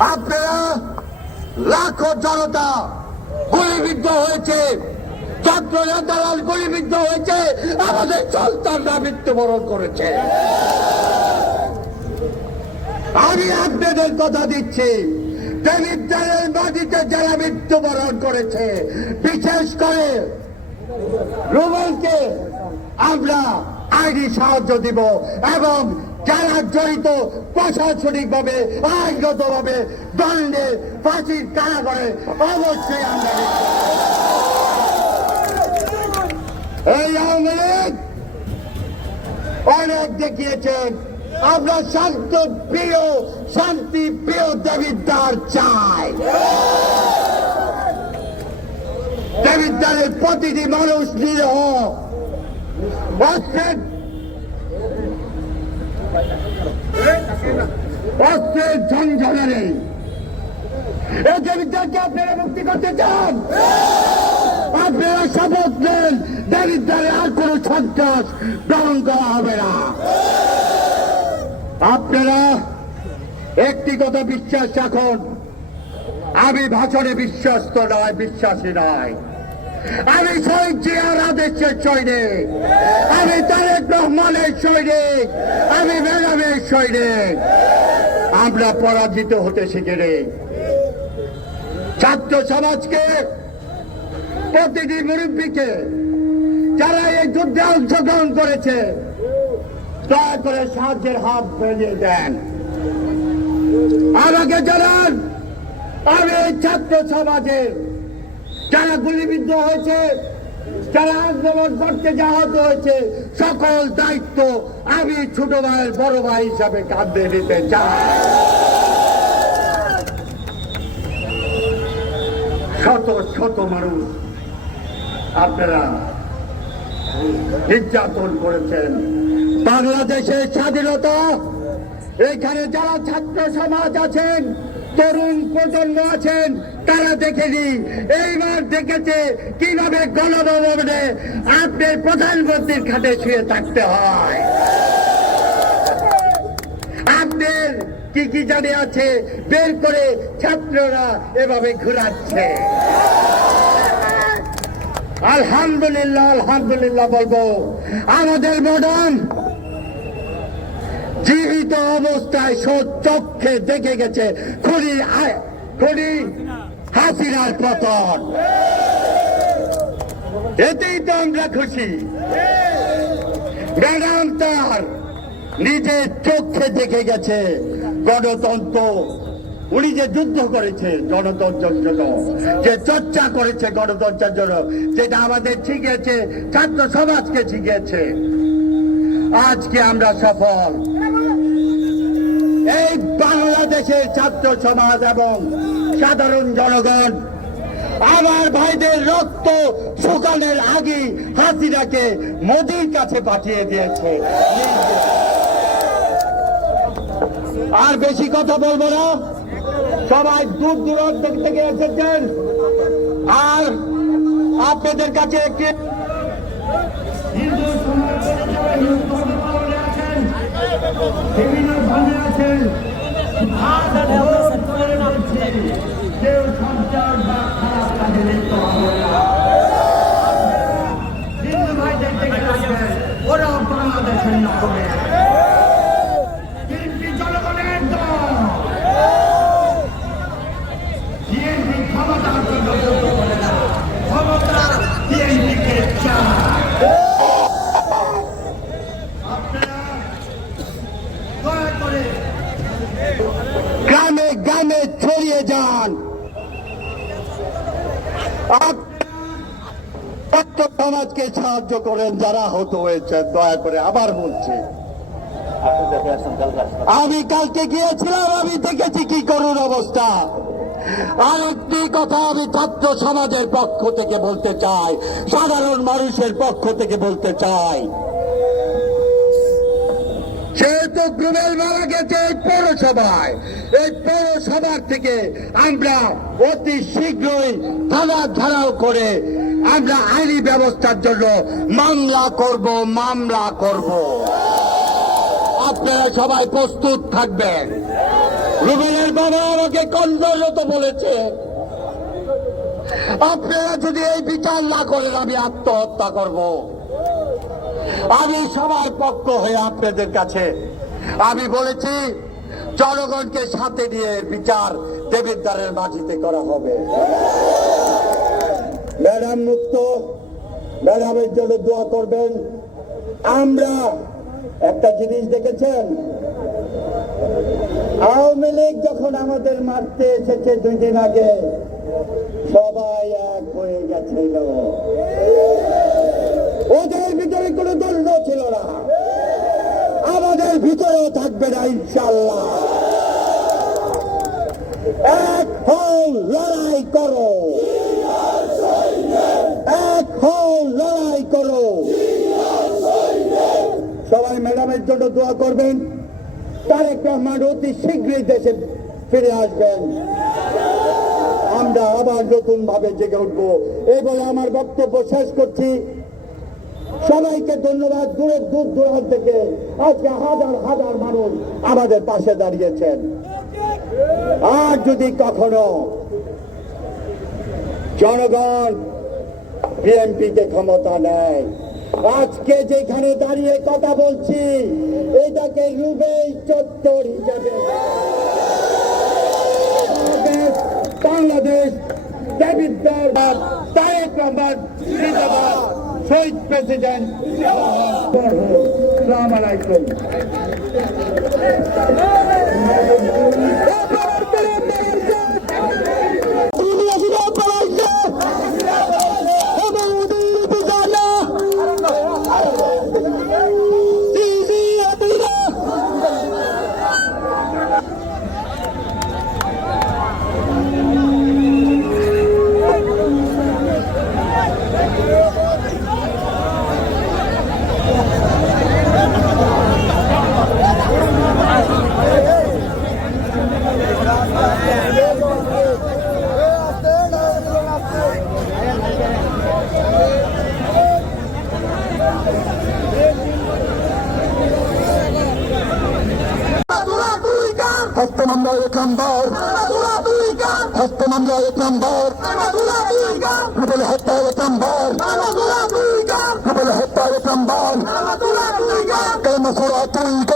আপনারা লাখো জনতা গুলিবিদ্ধ হয়েছে। ছাত্র নেতারা গুলিবিদ্ধ হয়েছে। আমাদের সন্তানরা মৃত্যুবরণ করেছে। আমি আপনাদের কথা দিচ্ছি দেবিদ্যালয়ের মাটিতে যারা মৃত্যুবরণ করেছে, বিশেষ করে রুবেলকে আমরা আইনি সাহায্য দিব এবং যারা জড়িত প্রশাসনিক ভাবে আইনগত ভাবে দণ্ডে ফাঁসির কারাগারে অবশ্যই আমরা এই আওয়ামী লীগ অনেক দেখিয়েছেন, আমরা শান্ত, প্রিয়, শান্তি, প্রিয় দেবিদ্বার চাই। দেবিদ্বারের প্রতিটি মানুষ নিরহ, অস্ত্রের অস্ত্রের আপনারা মুক্তি করতে চান? আপনারা শপথ নেন, দেবিদ্বারে আর কোন সন্ত্রাস গ্রহণ করা হবে না। আপনারা একটি কথা বিশ্বাস রাখুন, আমি ভাষণে বিশ্বস্ত নয়, বিশ্বাসী নয়। আমি শহীদ জিয়ার আদেশের সৈনিক। আমি তারেক রহমানের সৈনিক। আমি ম্যাডামের সৈনিক। আমরা পরাজিত হতে শিখে নেই ছাত্র সমাজকে, প্রতিটি মুরব্বীকে, যারা এই যুদ্ধে অংশগ্রহণ করেছে, দয়া করে সাহায্যের হাত বেরিয়ে দেন। আমাকে জানান, আমি ছাত্র সমাজের যারা গুলিবিদ্ধ হয়েছে, যারা আন্দোলন করতে যাহত হয়েছে, সকল দায়িত্ব আমি ছোট ভাইয়ের বড় ভাই হিসাবে কাঁধে নিতে চাই। শত শত মানুষ আপনারা নির্যাতন করেছেন। বাংলাদেশের স্বাধীনতা, এখানে যারা ছাত্র সমাজ আছেন তরুণ প্রজন্ম আছেন, তারা দেখেনি। এইবার দেখেছে কীভাবে গণভবনে আপনার প্রধানমন্ত্রীর খাটে শুয়ে থাকতে হয়। আপনার কি কি জানে আছে? বের করে ছাত্ররা এভাবে ঘুরাচ্ছে। আলহামদুলিল্লাহ আলহামদুলিল্লাহ বলব। আমাদের মডার্ন জীবিত অবস্থায় চক্ষে দেখে গেছে খুনি খুনি হাসিনার পতন। এতেই তো আমরা খুশি। ম্যাডাম তার নিজের চোখে দেখে গেছে। গণতন্ত্র, উনি যে যুদ্ধ করেছে গণতন্ত্রের জন্য, যে চর্চা করেছে গণতন্ত্রের জন্য, যেটা আমাদের শিখিয়েছে ছাত্র সমাজকে শিখিয়েছে আজকে আমরা সফল। এই বাংলাদেশের ছাত্র সমাজ এবং সাধারণ জনগণ, আমার ভাইদের রক্ত শুকানোর আগে হাসিনাকে মোদির কাছে পাঠিয়ে দিয়েছে। আর বেশি কথা বলব না। সবাই দূর দূরান্ত থেকে এসেছেন। আর আপনাদের কাছে একটি হিন্দু সমাজ বিভিন্ন ধর্মের আছেন কেউ সঞ্চার বা খারাপ কাজে লিপ্ত হবে না। হিন্দু ভাইদের থেকে রাখবেন, ওরাও বাংলাদেশের সৈন্য হবে বিএনপি জনগণের দল বিএনপি ক্ষমতার জন্য যুদ্ধ করে না ক্ষমতা বিএনপিকে চায় আপনারা দয়া করে গ্রামে গ্রামে ছড়িয়ে যান ছাত্র সমাজকে সাহায্য করেন যারা হত হয়েছে দয়া করে আবার বলছি। আমি কালকে গিয়েছিলাম, আমি দেখেছি কি করুন অবস্থা। আরেকটি কথা আমি ছাত্র সমাজের পক্ষ থেকে বলতে চাই, সাধারণ মানুষের পক্ষ থেকে বলতে চাই। যেহেতু গ্রুবেল মারা গেছে এই পৌরসভায়। এই পৌরসভার থেকে আমরা অতি শীঘ্রই থানা ধারাও করে আমরা আইনি ব্যবস্থার জন্য মামলা করব মামলা করব। আপনারা সবাই প্রস্তুত থাকবেন। রুবেলের বাবা আমাকে কন্দরত বলেছে, আপনারা যদি এই বিচার না করেন, আমি আত্মহত্যা করব। আমি সবার পক্ষ হয়ে আপনাদের কাছে আমি বলেছি, জনগণকে সাথে নিয়ে বিচার দেবিদ্বারের মাটিতে করা হবে। ম্যাডাম মুক্ত, ম্যাডামের জন্য দোয়া করবেন। আমরা একটা জিনিস দেখেছেন? আওয়ামী লীগ যখন আমাদের মারতে এসেছে দুই দিন আগে, সবাই এক হয়ে গেছিল। ওদের ভিতরে কোনো দ্বন্দ্ব ছিল না আমাদের ভিতরেও থাকবে না ইনশাল্লাহ এক হও লড়াই করো। এক হও লড়াই করো। সবাই ম্যাডামের জন্য দোয়া করবেন। তারেক রহমান অতি শীঘ্রই দেশে ফিরে আসবেন। আমরা আবার নতুন ভাবে জেগে উঠবো। এই বলে আমার বক্তব্য শেষ করছি। সবাইকে ধন্যবাদ, দূরে দূর দূরান্ত থেকে। আজকে হাজার হাজার মানুষ আমাদের পাশে দাঁড়িয়েছেন। আর যদি কখনো জনগণ বিএনপিকে ক্ষমতা নেয়, আজকে যেখানে দাঁড়িয়ে কথা বলছি, এটাকে রুবেই চত্বর হিসাবে। বাংলাদেশ বাংলাদেশ দেবিদ্দার তারেক রহমান শহীদ প্রেসিডেন্ট সালাম আলাইকুম হস্ত মামলা এক নম্বর হস্ত মামলা এক নম্বর রুবেল হত্যা এক নম্বর রুবেল হত্যা এক নম্বর কেন সুরা তুই কর